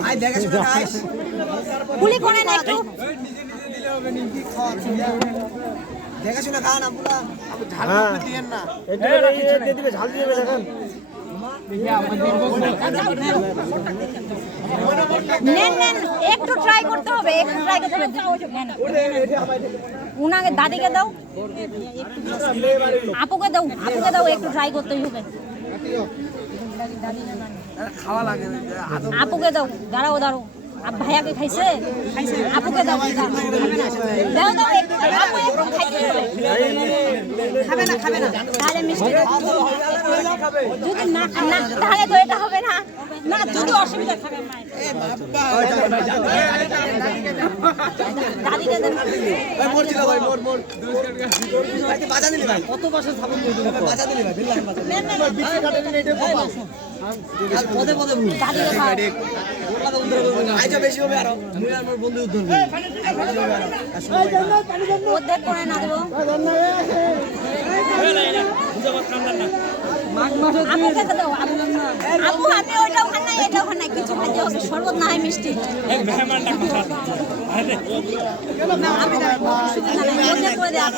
ভাই দেখে শুনে খাস গুলি করে না একটু দেখে শুনে খান আপুরা ঝাল দিয়েন না একটু দিয়ে দিবে ঝাল দিয়ে দেখেন নেন নেন একটু ট্রাই করতে হবে একটু ট্রাই করতে হবে উনাকে দাদিকে দাও আপুকে দাও একটু ট্রাই করতেই হবে খাওয়া লাগে আপুকে দাও দাঁড়াও ভাইয়াকে খাইছে আপুকে দাও দাও দাও একটু আপু একটু খাইতে হবে খাবে না তাহলে মিষ্টি যদি না তাহলে তো এটা হবে না না যদি অসুবিধা থাকে দাদিকে দেন ভাই মোর ছিল ভাই মোর ভাই কি বাজা দিলি ভাই কত মাসে সাবন দিয়ে দিল বাজা দিলি ভাই বিল্লাহ বাজা নেন নেন বিচি কাটে দিলে এটা কপাল পদে পদে ভুল দাদিকে খাও আইজা বেশি হবে আরো মুই আর মোর বন্ধু ধরবি ওদের করে না দেবো আপুকে দাও আপু আমি ওইটাও খান নাই এটাও খান নাই কিছু খাইতে হবে শরবত না হয় মিষ্টি না আমি ওদের করে দেওয়া